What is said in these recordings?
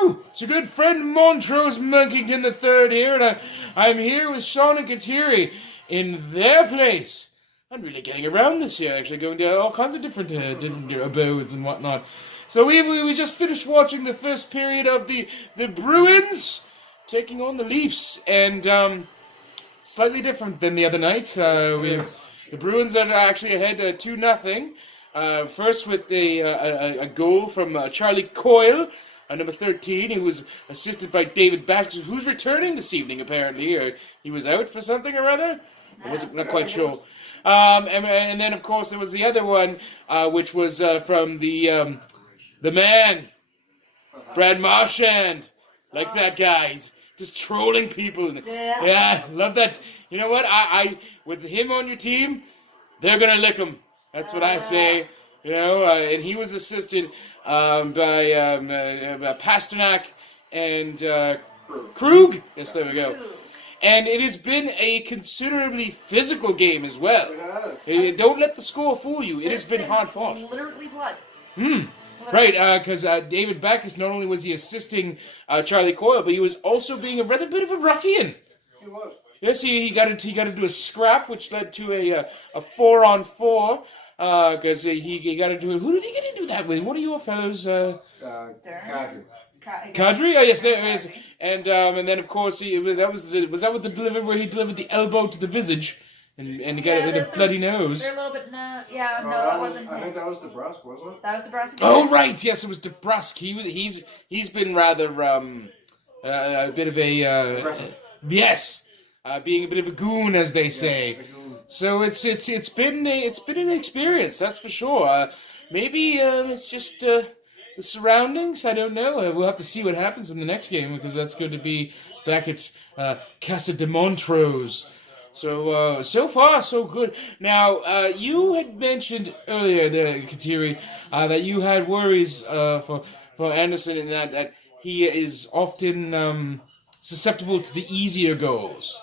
Hello! It's your good friend Montrose Monkington III here, and I'm here with Sean and Kateri in their place. I'm really getting around this year, actually, going to all kinds of different abodes and whatnot. So we just finished watching the first period of the Bruins taking on the Leafs, and slightly different than the other night. The Bruins are actually ahead 2-0. First with a goal from Charlie Coyle, number 13, who was assisted by David Baskets, who's returning this evening apparently, or he was out for something or other. I wasn't not quite sure. And then of course there was the other one, which was from the man, Brad Marchand, like that guy. He's just trolling people. Yeah, love that. You know what? I with him on your team, they're gonna lick him. That's what I say. You know, and he was assisted by Pasternak and Krug. Yes, there we go. And it has been a considerably physical game as well. Don't let the score fool you. It has been hard fought. Literally blood. Right, because David Backus, not only was he assisting Charlie Coyle, but he was also being a rather bit of a ruffian. He was. Yes, he got into a scrap, which led to a 4-on-4. Because he got into it. Who did he get into that with? What are your fellows? Kadri. Kadri? Oh yes, there is. And then of course was that with the delivery where he delivered the elbow to the visage and got it with a bloody nose. They're a little bit that wasn't. I think that was DeBrusque, wasn't it? That was DeBrusque. Oh right, yes, it was DeBrusque. He's been rather a bit of a yes, being a bit of a goon, as they say. So it's been an experience, that's for sure. Maybe it's just the surroundings. I don't know. We'll have to see what happens in the next game, because that's going to be back at Casa de Montrose. So so far so good. Now you had mentioned earlier, Kateri, that you had worries for Anderson in that he is often susceptible to the easier goals.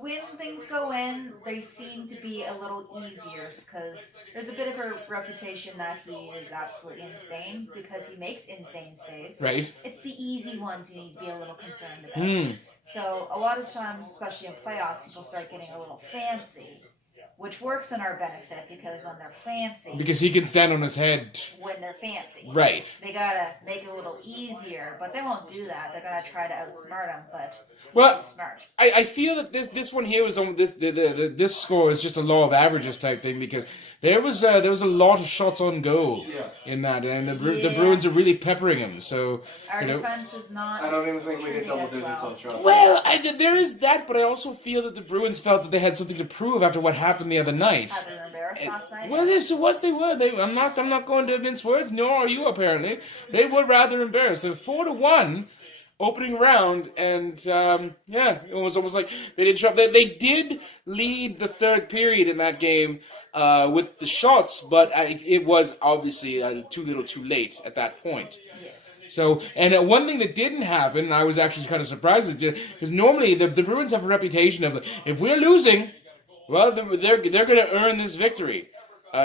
When things go in, they seem to be a little easier because there's a bit of a reputation that he is absolutely insane because he makes insane saves. Right. It's the easy ones you need to be a little concerned about. So a lot of times, especially in playoffs, people start getting a little fancy, which works in our benefit because when they're fancy... Because he can stand on his head. When they're fancy. Right. They gotta make it a little easier, but they won't do that. They're gonna try to outsmart him, but... Well, smart. I feel that this one here was on this score is just a law of averages type thing, because there was a lot of shots on goal in that, and the Bruins are really peppering him. So our defense is not. I don't even think we hit double digits on shots. Well, there is that, but I also feel that the Bruins felt that they had something to prove after what happened the other night. They were embarrassed last night. Well, yes, it was. They were. I'm not going to mince words. Nor are you. Apparently, they were rather embarrassed. They were 4-1. Opening round, and it was almost like they didn't show up. They did lead the third period in that game with the shots, but it was obviously too little too late at that point. Yes. So, and one thing that didn't happen, and I was actually kind of surprised, because normally the Bruins have a reputation of, if we're losing, well, they're going to earn this victory,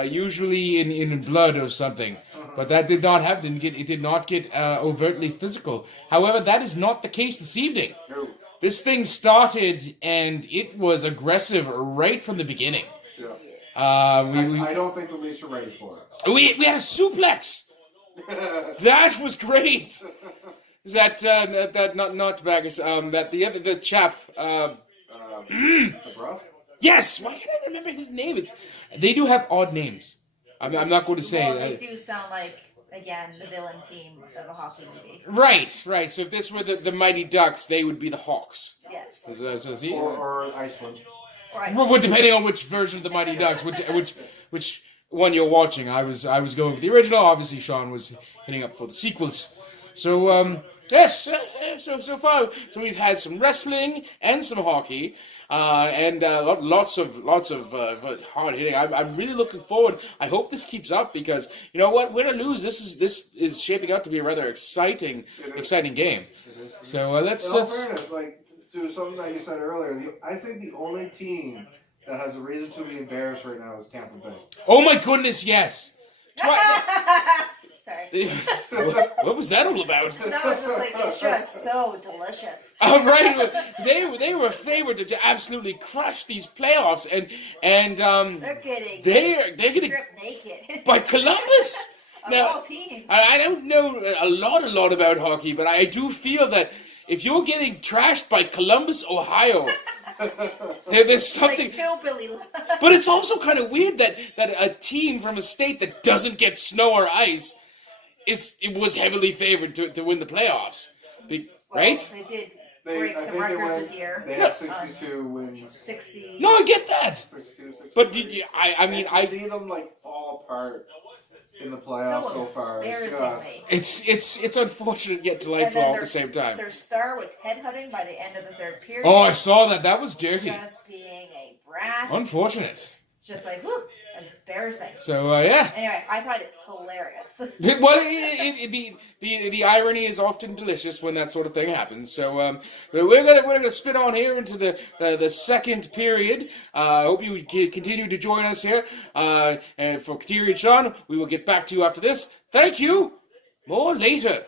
usually in blood or something. But that did not happen. It did not get overtly physical. However, that is not the case this evening. No. This thing started, and it was aggressive right from the beginning. Yeah. I don't think the Leafs are ready for it. We had a suplex. That was great. That not Baggers? That the chap. DeBrusque? Yes. Why can't I remember his name? They do have odd names. I'm not going to say. Well, they do sound like, again, the villain team of a hockey movie. Right. So if this were the Mighty Ducks, they would be the Hawks. Yes. Or Iceland. Well, depending on which version of the Mighty Ducks, which one you're watching. I was going with the original. Obviously, Sean was hitting up for the sequels. So yes. So far, so we've had some wrestling and some hockey. And lots of hard hitting. I'm really looking forward. I hope this keeps up, because you know what, win or lose, this is shaping out to be a rather exciting game. So let's. Fairness, like to something that you said earlier, I think the only team that has a reason to be embarrassed right now is Tampa Bay. Oh my goodness, yes. Sorry. What was that all about? That was just like, it's just so delicious. Right, they were favored to absolutely crush these playoffs, and They're getting they're getting stripped naked. by Columbus. Of Now, all teams. I don't know a lot about hockey, but I do feel that if you're getting trashed by Columbus, Ohio, there's something. Like hillbilly. But it's also kind of weird that a team from a state that doesn't get snow or ice was heavily favored to win the playoffs, right? They did They, break I some think records this year. They had 62 wins. 60. No, I get that. 62, 63. But did you, I mean, And to see them like fall apart in the playoffs so far. Embarrassingly. it's unfortunate yet And delightful then all at the same time. Their star was headhunting by the end of the third period. Oh, I saw that. That was dirty. Just being a brat. Unfortunate. Just like, whoop, embarrassing. So yeah. Anyway, I find it hilarious. Well, the irony is often delicious when that sort of thing happens. So we're gonna spin on here into the second period. I hope you continue to join us here. And for Kateri and Sean, we will get back to you after this. Thank you. More later.